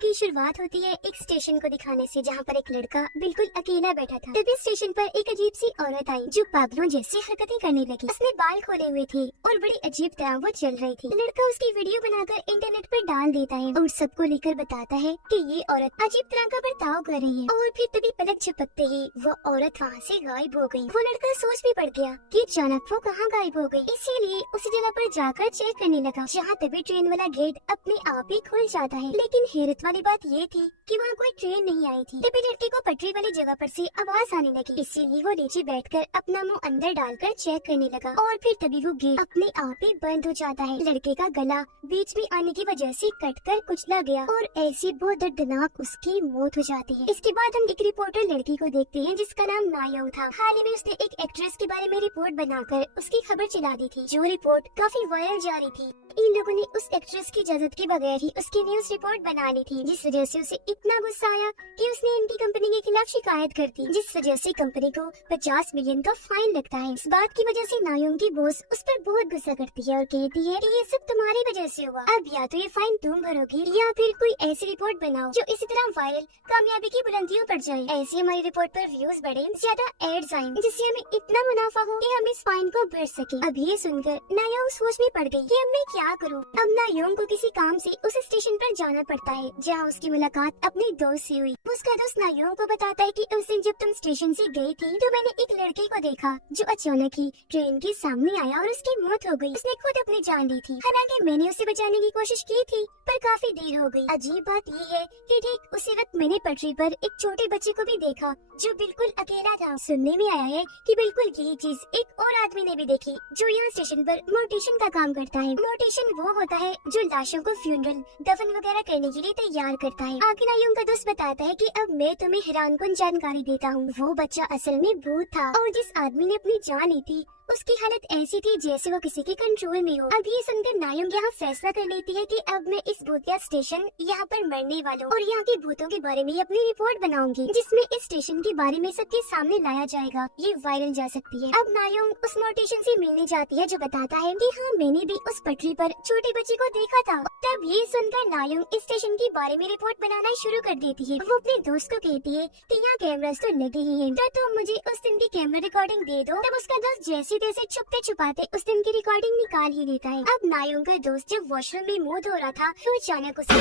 की शुरुआत होती है एक स्टेशन को दिखाने से, जहाँ पर एक लड़का बिल्कुल अकेला बैठा था। तभी स्टेशन पर एक अजीब सी औरत आई जो पागलों जैसी हरकतें करने लगी। उसने बाल खोले हुए थे और बड़ी अजीब तरह वो चल रही थी। लड़का उसकी वीडियो बनाकर इंटरनेट पर डाल देता है और सबको लेकर बताता है कि ये औरत अजीब तरह का बर्ताव कर रही है। और फिर तभी पलक झपकते ही वो औरत वहाँ से गायब हो गई। वो लड़का सोच भी पड़ गया कि अचानक वो कहाँ गायब हो गई। इसीलिए उसी जगह पर जाकर चेक करने लगा, जहाँ तभी ट्रेन वाला गेट अपने आप ही खुल जाता है। लेकिन हैरत वाली बात ये थी कि वहाँ कोई ट्रेन नहीं आई थी। तभी लड़के को पटरी वाली जगह पर से आवाज आने लगी। इसीलिए वो नीचे बैठकर अपना मुंह अंदर डालकर चेक करने लगा और फिर तभी वो गेट अपने आप ही बंद हो जाता है। लड़के का गला बीच में आने की वजह से कटकर कुचला गया और ऐसी बहुत दर्दनाक उसकी मौत हो जाती है। इसके बाद हम एक रिपोर्टर लड़की को देखते हैं जिसका नाम नायोंग था। हाल ही में उसने एक एक्ट्रेस के बारे में रिपोर्ट बनाकर उसकी खबर चला दी थी, जो रिपोर्ट काफी वायरल जा रही थी। इन लोगों ने उस एक्ट्रेस की इजाजत के बगैर ही उसकी न्यूज रिपोर्ट बना ली थी, जिस वजह से उसे इतना गुस्सा आया कि उसने इनकी कंपनी के खिलाफ शिकायत कर दी, जिस वजह से कंपनी को 50 मिलियन का फाइन लगता है। इस बात की वजह से नायोंग की बॉस उस पर बहुत गुस्सा करती है और कहती है कि ये सब तुम्हारी वजह से हुआ। अब या तो ये फाइन तुम भरोगी या फिर कोई ऐसी रिपोर्ट बनाओ जो इसी तरह वायरल कामयाबी की बुलंदियों पर जाए। ऐसे हमारी रिपोर्ट पर व्यूज बढ़े, ज्यादा एड्स आए, जिससे हमें इतना मुनाफा हो कि हम इस फाइन को भर सके। अब ये सुनकर नायोंग सोच में पड़ गई कि अब मैं क्या करूं। अब नायोंग को किसी काम से उस स्टेशन पर जाना पड़ता है जहाँ उसकी मुलाकात अपने दोस्त से हुई। उसका दोस्त नायोंग को बताता है कि उस दिन जब तुम स्टेशन से गई थी तो मैंने एक लड़के को देखा जो अचानक ही ट्रेन के सामने आया और उसकी मौत हो गई। उसने खुद अपनी जान ली थी। हालांकि मैंने उसे बचाने की कोशिश की थी पर काफी देर हो गई। अजीब बात ये है कि ठीक उसी वक्त मैंने पटरी पर एक छोटे बच्चे को भी देखा जो बिल्कुल अकेला था। सुनने में आया है कि बिल्कुल यही चीज एक और आदमी ने भी देखी जो यहाँ स्टेशन पर मोर्टिशन का काम करता है। मोर्टिशन वो होता है जो लाशों को फ्यूनरल दफन वगैरह करने के लिए तैयार करता है। आगे नायोंग का दोस्त बताता है कि अब मैं तुम्हें हैरानकुन जानकारी देता हूँ। वो बच्चा असल में भूत था और जिस आदमी ने अपनी जान ली थी उसकी हालत ऐसी थी जैसे वो किसी के कंट्रोल में हो। अब ये सुनकर नायोंग यहाँ फैसला कर लेती है कि अब मैं इस भूतिया स्टेशन यहाँ पर मरने वालों और यहाँ के भूतों के बारे में अपनी रिपोर्ट बनाऊंगी, जिसमें इस स्टेशन के बारे में सबके सामने लाया जाएगा। ये वायरल जा सकती है। अब नायोंग उस मोर्टिशन से मिलने जाती है जो बताता है कि हाँ मैंने भी उस पटरी पर छोटे बच्चे को देखा था। तब ये सुनकर नायोंग इस स्टेशन के बारे में रिपोर्ट बनाना शुरू कर देती है। वो अपने दोस्त को कहती है कि यहाँ कैमरास तो लगे ही हैं, तो तुम मुझे उस दिन की कैमरा रिकॉर्डिंग दे दो। तब उसका दोस्त जैसे तैसे छुपते छुपाते उस दिन की रिकॉर्डिंग निकाल ही लेता है। अब नायोंग का दोस्त जब वॉशरूम में मुंह धो रहा था तो अचानक उसे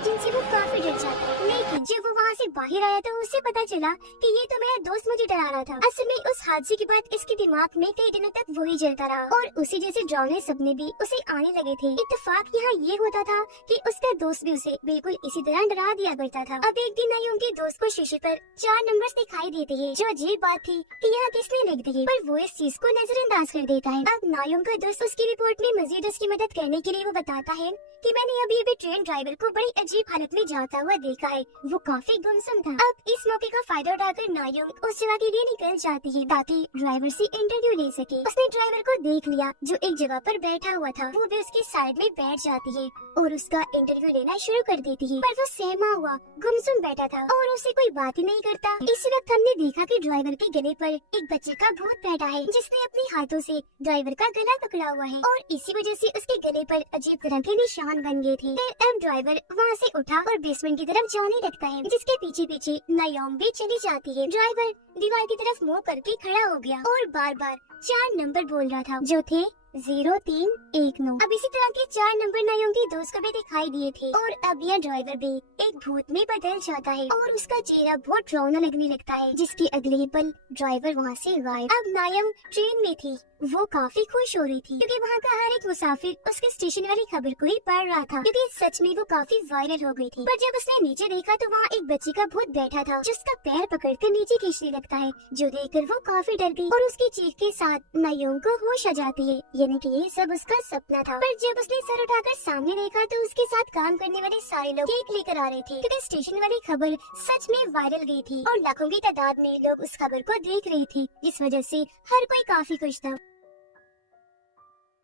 जिनसे वो काफी डर जाता है। लेकिन जब वो वहाँ से बाहर आया तो उसे पता चला कि ये तो मेरा दोस्त मुझे डरा रहा था। असल में उस हादसे के बाद इसके दिमाग में कई दिनों तक वही चलता रहा और उसी जैसे डरावने सपने भी उसे आने लगे थे। इत्तेफाक यहाँ ये होता था कि उसका दोस्त भी उसे बिल्कुल इसी तरह डरा दिया करता था। अब एक दिन नायोंग के दोस्त को शीशे पर 4 नंबर्स दिखाई देते हैं। जो अजीब बात थी कि यहाँ किसने लिख दिए, पर वो इस चीज को नजरअंदाज कर देता है। अब नायोंग का दोस्त उसकी रिपोर्ट में मजीद उसकी मदद करने के लिए वो बताता है कि मैंने अभी ट्रेन ड्राइवर को बड़ी अजीब हालत में जाता हुआ देखा है। वो काफी गुमसुम था। अब इस मौके का फायदा उठाकर नायोंग उस जगह के लिए निकल जाती है ताकि ड्राइवर से इंटरव्यू ले सके। उसने ड्राइवर को देख लिया जो एक जगह पर बैठा हुआ था। वो भी उसकी साइड में बैठ जाती है और उसका इंटरव्यू लेना शुरू कर देती है। पर वो सहमा हुआ गुमसुम बैठा था और उसे कोई बात ही नहीं करता। इसी वक्त हमने देखा कि ड्राइवर के गले पर एक बच्चे का भूत बैठा है जिसने अपने हाथों से ड्राइवर का गला पकड़ा हुआ है और इसी वजह से उसके गले पर अजीब तरह के निशान बन गए थे। फिर अब ड्राइवर वहाँ से उठा और बेसमेंट की तरफ जाने लगता है, जिसके पीछे पीछे नायोंग भी चली जाती है। ड्राइवर दीवार की तरफ मुंह करके खड़ा हो गया और बार बार 4 नंबर बोल रहा था जो थे 0319। अब इसी तरह के 4 नंबर नायोंग के दोस्त को भी दिखाई दिए थे और अब यह ड्राइवर भी एक भूत में बदल जाता है और उसका चेहरा बहुत डरावना लगने लगता है, जिसके अगले पल ड्राइवर वहाँ से गायब। अब नायोंग ट्रेन में थी। वो काफी खुश हो रही थी क्योंकि वहाँ का हर एक मुसाफिर उसके स्टेशन वाली खबर को ही पढ़ रहा था, क्योंकि सच में वो काफी वायरल हो गई थी। पर जब उसने नीचे देखा तो वहाँ एक बच्चे का भूत बैठा था जिसका पैर पकड़कर नीचे खींचने लगता है, जो देखकर वो काफी डर गई और उसकी चीख के साथ नायोंग को होश आ जाती है, यानी कि ये सब उसका सपना था। पर जब उसने सर उठाकर सामने देखा तो उसके साथ काम करने वाले सारे लोग केक लेकर आ रहे थे, क्योंकि स्टेशन वाली खबर सच में वायरल गई थी और लाखों की तादाद में लोग उस खबर को देख रही थी, जिस वजह से हर कोई काफी खुश था।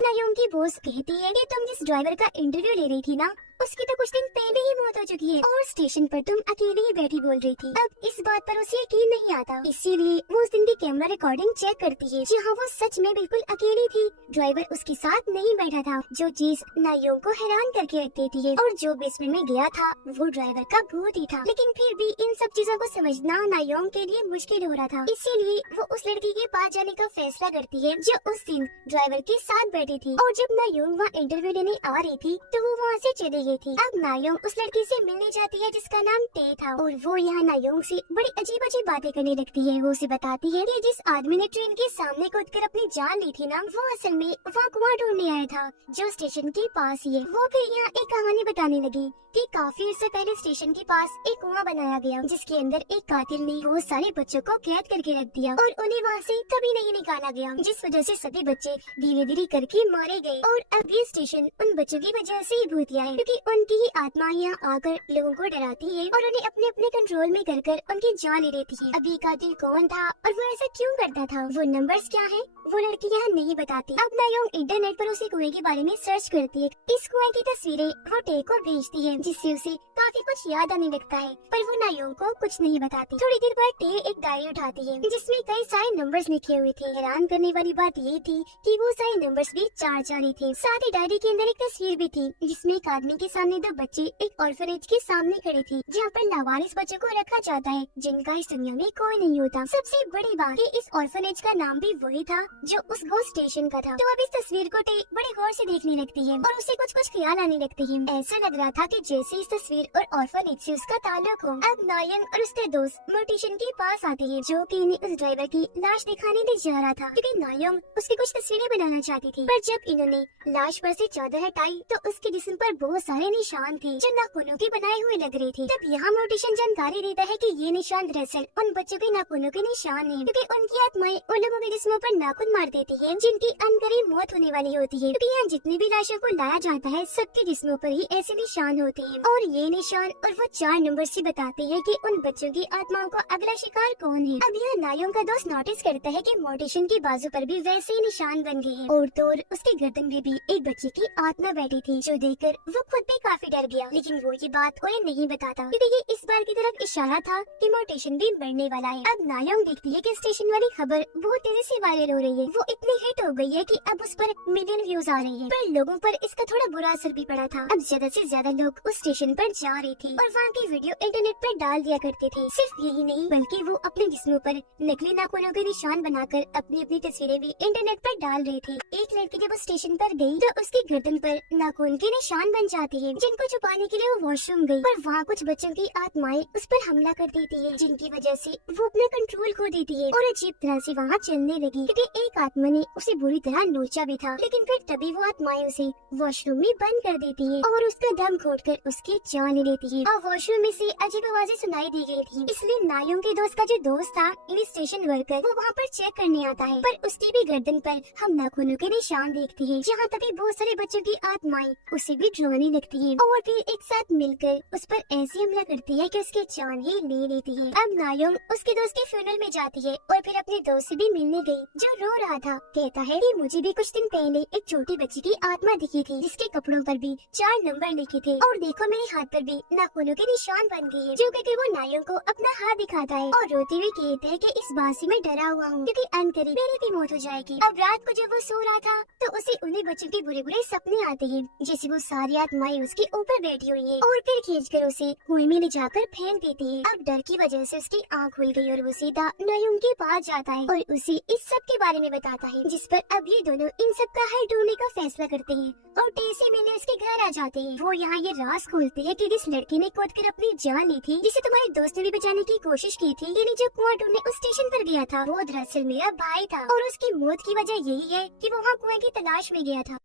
नायोंग की बॉस कहती है कि तुम जिस ड्राइवर का इंटरव्यू ले रही थी ना, उसकी तो कुछ दिन पहले ही मौत हो चुकी है और स्टेशन पर तुम अकेले ही बैठी बोल रही थी। अब इस बात पर उसे यकीन नहीं आता, इसीलिए वो उस दिन की कैमरा रिकॉर्डिंग चेक करती है जहाँ वो सच में बिल्कुल अकेली थी। ड्राइवर उसके साथ नहीं बैठा था, जो चीज नायोंग को हैरान करके रख देती है। और जो बेसमेंट में गया था वो ड्राइवर का भूत ही था। लेकिन फिर भी इन सब चीजों को समझना नायोंग के लिए मुश्किल हो रहा था, इसीलिए वो उस लड़की के पास जाने का फैसला करती है जो उस दिन ड्राइवर के साथ बैठी थी। और जब नायोंग वहाँ इंटरव्यू लेने आ रही थी तो वो वहाँ से चली गई थी। अब नायोंग उस लड़की से मिलने जाती है जिसका नाम टे था, और वो यहाँ नायोंग से बड़ी अजीब अजीब बातें करने लगती है। वो उसे बताती है कि जिस आदमी ने ट्रेन के सामने कूदकर अपनी जान ली थी ना, वो असल में वहाँ कुआं ढूंढने आया था जो स्टेशन के पास ही है। वो फिर यहाँ एक कहानी बताने लगी कि काफी अर्से पहले स्टेशन के पास एक कुआं बनाया गया जिसके अंदर एक कातिल ने बहुत सारे बच्चों को कैद करके रख दिया और उन्हें वहाँ से कभी नहीं निकाला गया, जिस वजह से सभी बच्चे धीरे धीरे करके मारे गए। और अब ये स्टेशन उन बच्चों की वजह से ही भूतिया है, क्योंकि उनकी ही आत्मा यहाँ आकर लोगों को डराती है और उन्हें अपने अपने कंट्रोल में कर उनकी जान ले लेती है। अब ये कातिल कौन था और वो ऐसा क्यों करता था, वो नंबर्स क्या है, वो लड़की यहाँ नहीं बताती। अब नायोंग इंटरनेट पर उसी कुएं के बारे में सर्च करती है। इस कुएं की तस्वीरें वो टे को भेजती है जिससे उसे काफी कुछ याद आने लगता है, पर वो नायोंग को कुछ नहीं बताती। थोड़ी देर बाद टे एक डायरी उठाती है जिसमें कई सारे नंबर्स लिखे हुए थे। हैरान करने वाली बात ये थी कि वो सारे नंबर्स भी 4 ही थे। साथ ही डायरी के अंदर एक तस्वीर भी थी जिसमें एक आदमी के सामने 2 बच्चे एक ऑर्फनेज के सामने खड़े थे जहाँ पर लावारिस बच्चों को रखा जाता है जिनका इस दुनिया में कोई नहीं होता। सबसे बड़ी बात कि इस ऑर्फनेज का नाम भी वही था जो उस गोस्ट स्टेशन का था। तो अब इस तस्वीर को टे बड़े गौर से देखने लगती है और उसे कुछ कुछ ख्याल आने लगते हैं। ऐसा लग रहा था कि जैसे इस तस्वीर और ऑर्फनेज से उसका ताल्लुक हो। अब नायोंग और उसके दोस्त मोर्टिशन के पास आते हैं जो कि इन्हें उस ड्राइवर की लाश दिखाने ले जा रहा था, क्योंकि नायोंग उसकी कुछ तस्वीरें बनाना चाहती थी। पर जब इन्होंने लाश पर से चादर हटाई तो उसके जिस्म पर बहुत सारे निशान थे जो नाखूनों के बनाए हुए लग रहे थे। तब यहाँ मोर्टिशन जानकारी देता है कि ये निशान दरअसल उन बच्चों के नाखूनों के निशान हैं, क्योंकि उनकी आत्माएं उन लोगों के जिस्मों पर नाखून मार देती है जिनकी अनकरीब मौत होने वाली होती है। क्योंकि यहाँ जितनी भी लाशों को लाया जाता है सबके जिस्मों पर ही ऐसे निशान होते हैं, और ये निशान और वो 4 नंबर से बताते हैं कि उन बच्चों की आत्माओं का अगला शिकार कौन है। अब यहाँ नायोंग का दोस्त नोटिस करता है कि मोर्टिशन की बाजू पर भी वैसे ही निशान बन गए हैं, और तो और उसके गर्दन में भी एक बच्चे की आत्मा बैठी थी, जो देखकर वो खुद भी काफी डर गया। लेकिन वो ये बात कोई नहीं बताता, क्योंकि ये इस बार की तरफ इशारा था कि मोर्टिशन भी मरने वाला है। अब नायोंग देखती है कि स्टेशन वाली खबर बहुत तेजी से वायरल हो रही है। वो इतनी हिट हो गई है कि अब उस पर मिलियन व्यूज आ रही है, पर लोगों पर इसका थोड़ा बुरा असर भी पड़ा था। अब ज्यादा से ज्यादा लोग उस स्टेशन पर जा रहे थे और वहाँ की वीडियो इंटरनेट पर डाल दिया करते थे। सिर्फ यही नहीं बल्कि वो अपने जिस्मों पर नकली नाखूनों के निशान बनाकर अपनी अपनी तस्वीरें भी इंटरनेट पर डाल रहे थे। एक लड़की जब उस स्टेशन पर गई तो उसकी गर्दन पर नाखून के निशान बन जाते हैं, जिनको छुपाने के लिए वो वॉशरूम गई, पर वहाँ कुछ बच्चों की आत्माएं उस पर हमला कर देती है, जिनकी वजह से वो अपना कंट्रोल खो देती है और अजीब तरह से वहाँ चलने लगी, क्योंकि एक आत्मा ने उसे बुरी तरह नोचा भी था। लेकिन फिर तभी वो आत्माएं उसे वॉशरूम में बंद कर देती है और उसका दम घोटकर उसकी जान ले लेती है। और वॉशरूम में से अजीब आवाजें सुनाई दी गई थी, इसलिए नायोंग के दोस्त का जो दोस्त था इन स्टेशन वर्कर, वो वहाँ पर चेक करने आता है, पर उसकी भी गर्दन पर हम नाखूनों के निशान देखते हैं, जहाँ तभी बहुत सारे बच्चों की आत्माएं उसे भी डराने लगती है और फिर एक साथ मिलकर उस पर ऐसे हमला करती है कि उसकी जान ही ले लेती है। अब नायोंग उसके दोस्त के फ्यूनरल में जाती है और फिर अपने दोस्त से भी मिलने गई, जो रो रहा था। कहता है कि मुझे भी कुछ दिन पहले एक छोटी बच्ची की आत्मा दिखी थी, जिसके कपड़ों पर भी 4 नंबर लिखे थे, और देखो मेरे हाथ पर भी नाखूनों के निशान बन गए हैं। जो कहकर वो नायोंग को अपना हाथ दिखाता है और रोते हुए कहते हैं कि इस बात से मैं डरा हुआ हूँ, क्योंकि अनकरीब मेरी भी मौत हो जाएगी। अब रात को जब वो सो रहा था तो उसे उन्हीं बच्चों के बुरे बुरे सपने आते हैं, जैसे वो सारी आत्माएं उसके ऊपर बैठी हुई है और फिर खींचकर उसे कुएं में ले जाकर फेंक देती है। अब डर की वजह से उसकी आँख खुल गई और वो सीधा नायोंग के पास जाता है और उसे इस सब के बारे में बताता है, जिस पर अब ये दोनों इन सब का हल ढूंढने का फैसला करते हैं और टे से मिलने उसके घर आ जाते हैं। वो यहाँ ये राज खोलते हैं कि जिस लड़की ने कूद कर अपनी जान ली थी, जिसे तुम्हारे दोस्त ने भी बचाने की कोशिश की थी, यानी जो कुआं ढूंढने उस स्टेशन पर गया था, वो दरअसल मेरा भाई था और उसकी मौत की वजह यही है कि वो वहाँ कुएं की तलाश में गया था।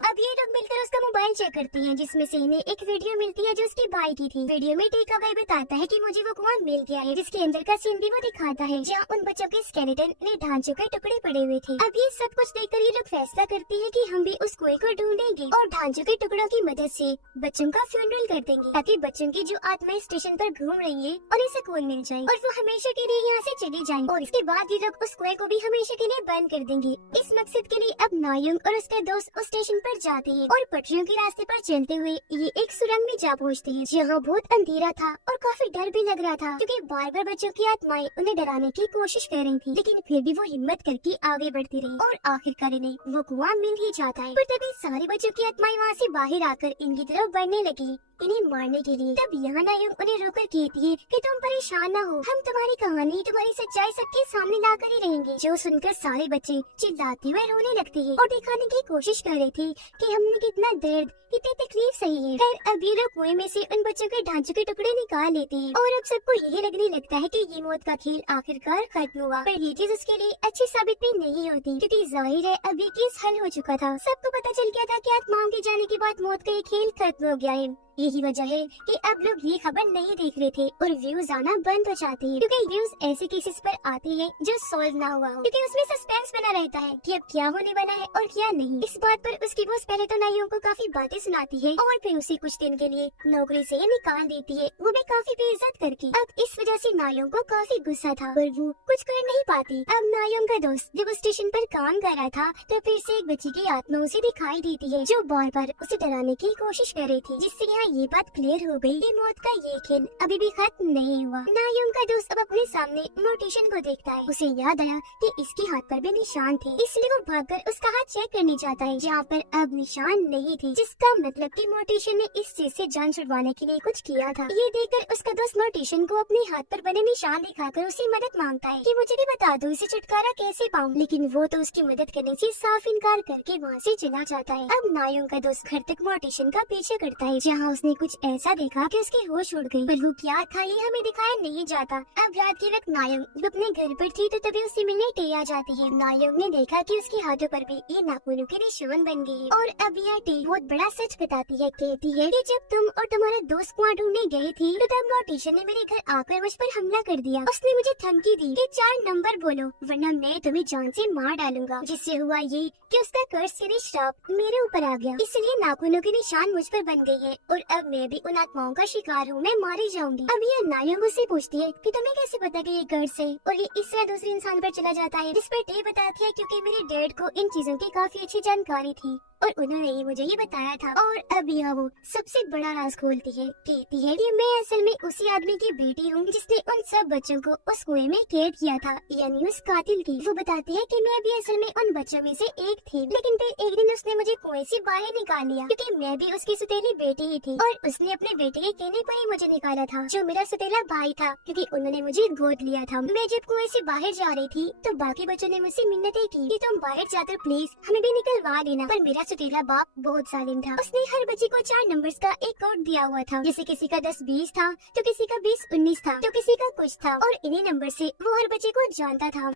अब ये लोग मिलकर उसका मोबाइल चेक करते हैं, जिसमें से इन्हें एक वीडियो मिलती है जो उसकी भाई की थी। वीडियो में टेका भाई बताता है कि मुझे वो कुआं मिल गया है, जिसके अंदर का सीन भी वो दिखाता है, जहाँ उन बच्चों के स्केलेटन ने ढांचों के टुकड़े पड़े हुए थे। अब ये सब कुछ देखकर ये लोग फैसला करते हैं कि हम भी उस कुएं को ढूंढेंगे और ढांचों के टुकड़ों की मदद से बच्चों का फ्यूनरल कर देंगे, ताकि बच्चों की जो आत्माएं स्टेशन पर घूम रही है उन्हें सुकून मिल जाए और वो हमेशा के लिए यहाँ से चले जाएं। और इसके बाद ये लोग उस कुएं को भी हमेशा के लिए बंद कर देंगे। इस मकसद के लिए अब नायोंग और उसके दोस्त उस स्टेशन पर जाते हैं और पटरियों के रास्ते पर चलते हुए ये एक सुरंग में जा पहुँचते हैं, जहाँ बहुत अंधेरा था और काफी डर भी लग रहा था, क्योंकि बार बार बच्चों की आत्माएं उन्हें डराने की कोशिश कर रही थी, लेकिन फिर भी वो हिम्मत करके आगे बढ़ती रही और आखिरकार इन्हें वो कुआं मिल ही जाता है। पर तभी सारे बच्चों की आत्माएं वहाँ से बाहर आकर इनकी तरफ बढ़ने लगी, इन्हें मारने के लिए। तब यहाँ नायक उन्हें रोकर कहती है कि तुम परेशान न हो, हम तुम्हारी कहानी, तुम्हारी सच्चाई सबके सामने लाकर ही रहेंगे। जो सुनकर सारे बच्चे चिल्लाते हुए रोने लगते हैं और दिखाने की कोशिश कर रहे थे कि हमने कितना दर्द, कितनी तकलीफ सही है। खैर अब ये लोग कुएं में से उन बच्चों के ढांचे के टुकड़े निकाल लेते हैं और अब सबको यही लगने लगता है कि ये मौत का खेल आखिरकार खत्म हुआ। पर ये चीज उसके लिए अच्छी साबित भी नहीं होती, क्योंकि जाहिर है अब ये केस हल हो चुका था। सबको पता चल गया था कि आत्माओं के जाने के बाद मौत का ये खेल खत्म हो गया है। यही वजह है कि अब लोग ये खबर नहीं देख रहे थे और व्यूज आना बंद हो जाते हैं, क्योंकि व्यूज ऐसे केसेस पर आते हैं जो सॉल्व ना हुआ हो, क्योंकि उसमें सस्पेंस बना रहता है कि अब क्या होने वाला है और क्या नहीं। इस बात पर उसकी बॉस पहले तो नाइयों को काफी बातें सुनाती है और फिर उसे कुछ दिन के लिए नौकरी से निकाल देती है, वो भी काफी बेइज्जत करके। अब इस वजह से नाइयों को काफी गुस्सा था पर वो कुछ कर नहीं पाती। अब नाइयों का दोस्त जब उस स्टेशन पर काम कर रहा था तो फिर से एक बच्ची की आत्मा उसे दिखाई देती है, जो बार बार उसे डराने की कोशिश कर रही थी, जिससे यहाँ ये बात क्लियर हो गई कि मौत का ये खेल अभी भी खत्म नहीं हुआ। नायम का दोस्त अब अपने सामने मोर्टिशन को देखता है, उसे याद आया कि इसके हाथ पर भी निशान थे, इसलिए वो भागकर उसका हाथ चेक करने जाता है, जहाँ पर अब निशान नहीं थे, जिसका मतलब कि मोर्टिशन ने इस चीज से जान छुड़वाने के लिए कुछ किया था। ये देखकर उसका दोस्त मोर्टिशन को अपने हाथ पर बने निशान दिखाकर उससे मदद मांगता है कि मुझे भी बता दो इसे छुटकारा कैसे पाऊँ, लेकिन वो तो उसकी मदद करने से साफ इनकार करके वहाँ से चला जाता है। अब नायम का दोस्त घर तक मोर्टिशन का पीछे करता है, जहाँ उसने कुछ ऐसा देखा कि उसके होश उड़ गई, पर वो क्या था ये हमें दिखाया नहीं जाता। अब रात के वक्त नायम जब अपने घर पर थी तो तभी उससे मिलने टे आ जाती है। नायम ने देखा कि उसके हाथों पर भी ये नाखूनों के निशान बन गए और अब यह टे बहुत बड़ा सच बताती है। कहती है कि जब तुम और तुम्हारा दोस्त कुआं ढूंढने गए थे तो तब मोर्टिशन ने मेरे घर आकर मुझ पर हमला कर दिया। उसने मुझे धमकी दी कि 4 नंबर बोलो वरना मैं तुम्हें जान से मार डालूंगा, जिससे हुआ ये कि उसका कर्ज यानी श्राप मेरे ऊपर आ गया, इसलिए नाखूनों के निशान मुझ पर बन गई है और अब मैं भी उन आत्माओं का शिकार हूँ, मैं मारी जाऊंगी। अब ये नायम उससे पूछती है कि तुम्हें कैसे पता कि ये कर्ज है, और ये इस तरह दूसरे इंसान पर चला जाता है, जिस पर टे बताती है क्योंकि मेरे डैड को इन चीजों की काफी अच्छी जानकारी थी और उन्होंने ही मुझे ये बताया था। और अब यह वो सबसे बड़ा राज खोलती है, कहती है कि मैं असल में उसी आदमी की बेटी हूँ जिसने उन सब बच्चों को उस कुएं में कैद किया था, यानी उस कातिल की। वो बताती है कि मैं भी असल में उन बच्चों में से एक थी, लेकिन फिर एक दिन उसने मुझे कुएं से बाहर निकाल लिया क्योंकि मैं भी उसकी सौतेली बेटी ही थी, और उसने अपने बेटे के कहने पर ही मुझे निकाला था, जो मेरा सौतेला भाई था, क्योंकि उन्होंने मुझे गोद लिया था। मैं जब कुएं से बाहर जा रही थी तो बाकी बच्चों ने मुझसे मिन्नतें की कि तुम बाहर जाकर प्लीज हमें भी निकलवा देना, पर मेरा सौतेला बाप बहुत जालिम था। उसने हर बच्चे को 4 नंबर्स का एक कोड दिया हुआ था, जैसे किसी का 10-20 था तो किसी का 20-19 था तो किसी का कुछ था, और इन्हीं नंबर से वो हर बच्चे को जानता था।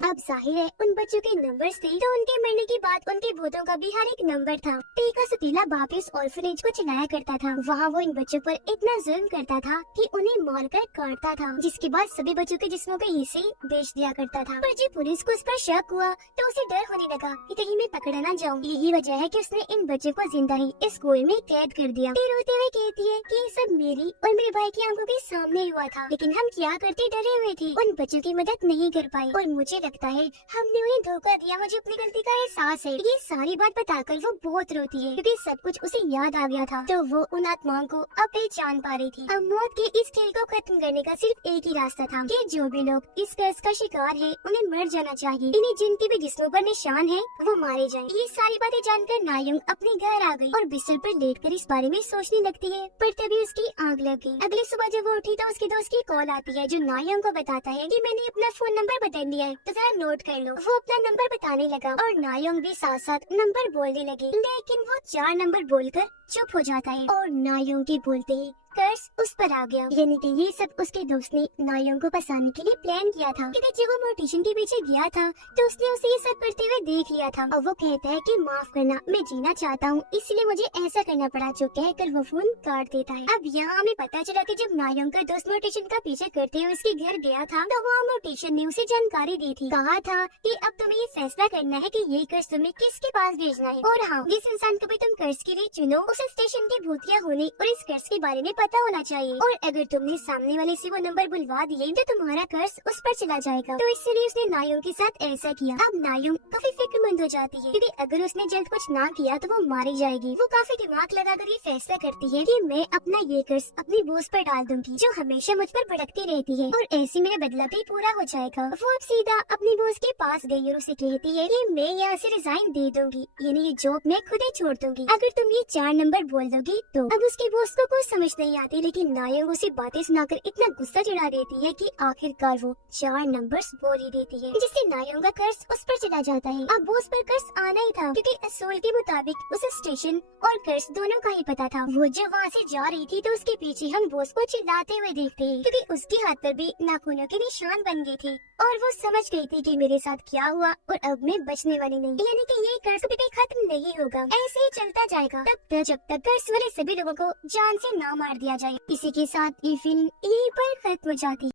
अब जाहिर है उन बच्चों के नंबर्स थे तो उनके मरने के बाद उनके भूतों का भी हर एक नंबर था। टे का सतीला बाप इस ऑर्फनेज को चलाया करता था, वहाँ वो इन बच्चों पर इतना जुल्म करता था कि उन्हें मारकर काटता था, जिसके बाद सभी बच्चों के जिस्मों के हिस्से बेच दिया करता था। पर जब पुलिस को उस पर शक हुआ तो उसे डर होने लगा कि कहीं मैं पकड़ा न जाऊँ। यही वजह है कि उसने इन बच्चों को जिंदा ही इस कुएं में कैद कर दिया। टे रोते हुए कहती है कि ये सब मेरी और मेरे भाई की आंखों के सामने हुआ था, लेकिन हम क्या करते डरे हुए थे, उन बच्चों की मदद नहीं कर पाए और मुझे लगता है हमने उन्हें धोखा दिया, मुझे अपनी गलती का एहसास है। ये सारी बात बताकर वो बहुत रोती है क्योंकि सब कुछ उसे याद आ गया था, तो वो उन आत्माओं को अब पहचान पा रही थी। अब मौत के इस खेल को खत्म करने का सिर्फ एक ही रास्ता था कि जो भी लोग इस कर्ज का शिकार है उन्हें मर जाना चाहिए, इन्हें जिनके भी जिस्मों पर निशान है वो मारे जाएं। ये सारी बातें जानकर नायम अपने घर आ गई और बिस्तर पर लेटकर इस बारे में सोचने लगती है, पर तभी उसकी आग लग गई। अगली सुबह जब वो उठी तो उसके दोस्त की कॉल आती है, जो नायम को बताता है कि मैंने अपना फोन नंबर बदल लिया है, तो जरा नोट कर लो। वो अपना नंबर बताने लगा और नायम भी साथ साथ नंबर बोलने लगे, लेकिन वो 4 नंबर बोलकर चुप हो जाता है और नायम के बोलते ही कर्ज उस पर आ गया। यानी कि ये सब उसके दोस्त ने नायम को फंसाने के लिए प्लान किया था, क्योंकि जब वो मोर्टिशन के पीछे गया था तो उसने उसे ये सब करते हुए देख लिया था और वो कहता है कि माफ करना, मैं जीना चाहता हूँ इसलिए मुझे ऐसा करना पड़ा, जो कहकर वो फोन काट देता है। अब यहाँ हमें पता चला कि जब नायम का दोस्त मोर्टिशन का पीछे करते हुए उसके घर गया था तो वहाँ मोर्टिशन ने उसे जानकारी दी थी, कहा था कि अब तुम्हें ये फैसला करना है कि ये कर्ज तुम्हें किसके पास भेजना है, और हाँ जिस इंसान को भी तुम कर्ज के लिए चुनो उस स्टेशन के भूतिया होने और इस कर्ज के बारे में पता होना चाहिए, और अगर तुमने सामने वाले से वो नंबर बुलवा दिए तो तुम्हारा कर्ज उस पर चला जाएगा। तो इसलिए उसने नायोंग के साथ ऐसा किया। अब नायोंग काफी फिक्रमंद हो जाती है, क्योंकि अगर उसने जल्द कुछ ना किया तो वो मारी जाएगी। वो काफी दिमाग लगाकर ये फैसला करती है कि मैं अपना ये कर्ज अपनी बॉस पर डाल दूंगी, जो हमेशा मुझ पर भड़कती रहती है, और ऐसे मेरा बदला भी पूरा हो जाएगा। वो अब सीधा अपनी बॉस के पास गई और उसे कहती है कि मैं यहाँ से रिजाइन दे दूंगी, यानी ये जॉब मैं खुद ही छोड़ दूंगी अगर तुम ये 4 नंबर बोल दोगी तो। अब उसके बॉस को कुछ समझ नहीं आती, लेकिन नायोंग उसे बातें सुनाकर इतना गुस्सा चढ़ा देती है कि आखिरकार वो 4 नंबर्स बोल ही देती है, जिससे नायोंग का कर्ज उस पर चला जाता है। अब बॉस पर कर्ज आना ही था, क्योंकि असूल के मुताबिक उसे स्टेशन और कर्ज दोनों का ही पता था। वो जब वहाँ से जा रही थी तो उसके पीछे हम बॉस को चिल्लाते हुए देखते हैं, क्योंकि उसके हाथ पर भी नाखूनों के निशान बन गए थे, और वो समझ गई थी कि मेरे साथ क्या हुआ और अब मैं बचने वाली नहीं, यानी कि ये कर्ज कभी खत्म नहीं होगा, ऐसे ही चलता जाएगा तब तक जब तक कर्ज वाले सभी लोगों को जान से ना मार दिया जाए। इसी के साथ ये फिल्म यहीं पर खत्म हो जाती।